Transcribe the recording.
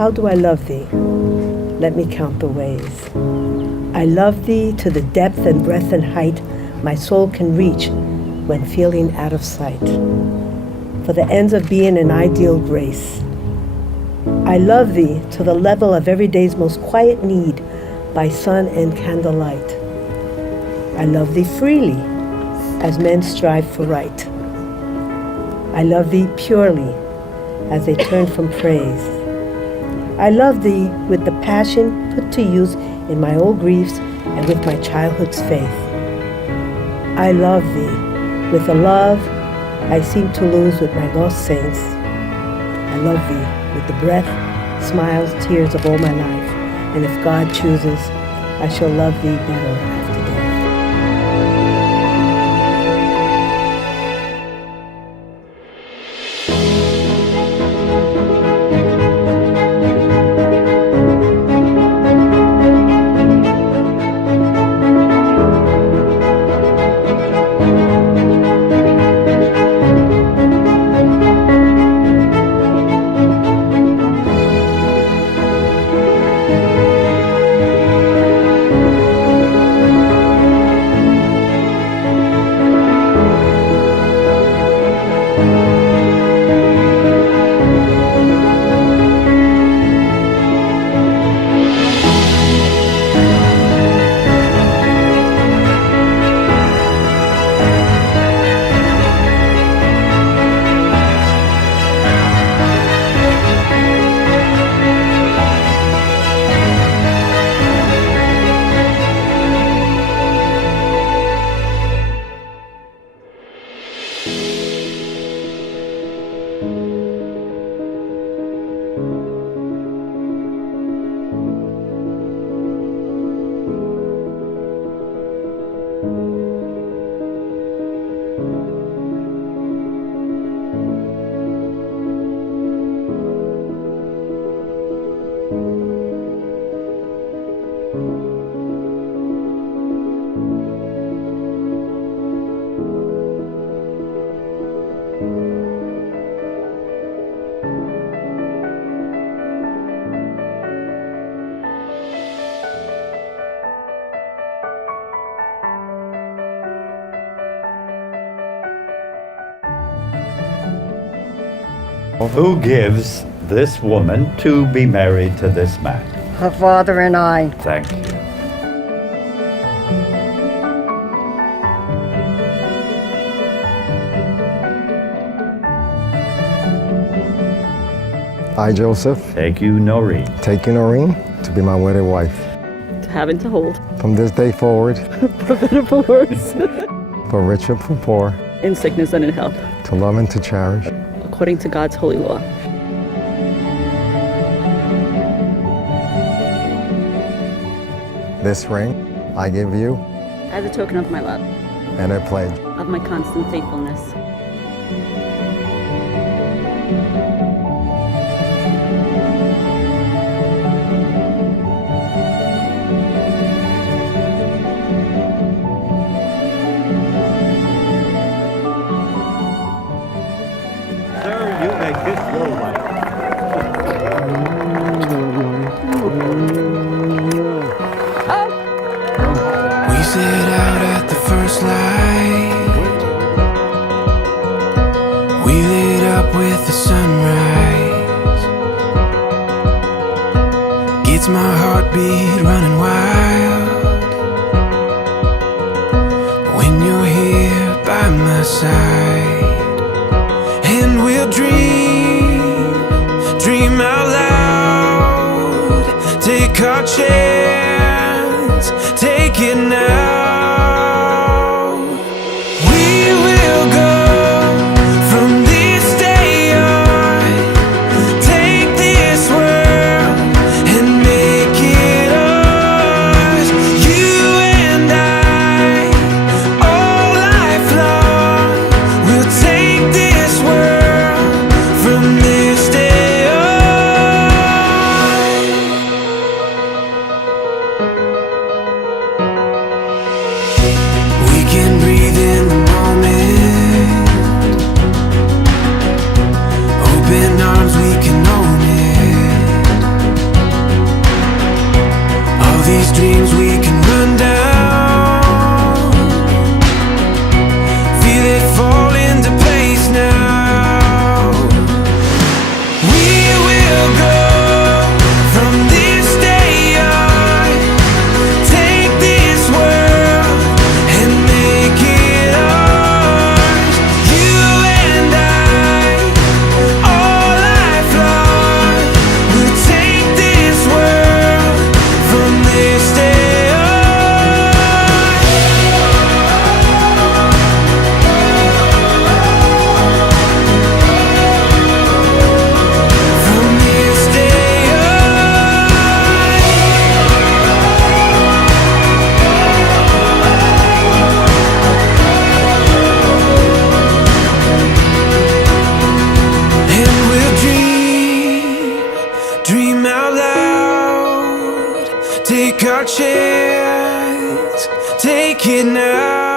How do I love thee? Let me count the ways. I love thee to the depth and breadth and height my soul can reach when feeling out of sight, for the ends of being an ideal grace. I love thee to the level of every day's most quiet need by sun and candlelight. I love thee freely as men strive for right. I love thee purely as they turn from praise. I love thee with the passion put to use in my old griefs and with my childhood's faith. I love thee with a love I seem to lose with my lost saints. I love thee with the breath, smiles, tears of all my life, and if God chooses, I shall love thee better after death. Who gives this woman to be married to this man? Her father and I. Thank you. I, Joseph, Take you, Noreen. take you, Noreen, to be my wedded wife. To have and to hold. From this day forward, For better, for worse. for richer, for poor, In sickness and in health. to love and to cherish. According to God's holy law. This ring I give you, As a token of my love. and a pledge. Of my constant faithfulness. Sir, you make this your wife. We set out at the first light. We lit up with the sunrise. Gets my heartbeat running wild when you're here by my side. And we'll dream out loud. Take our chance, take it now. We will go from this day on. Take this world and make it ours. You and I, all life long. We'll take this world from this day on. our chance. Take it now.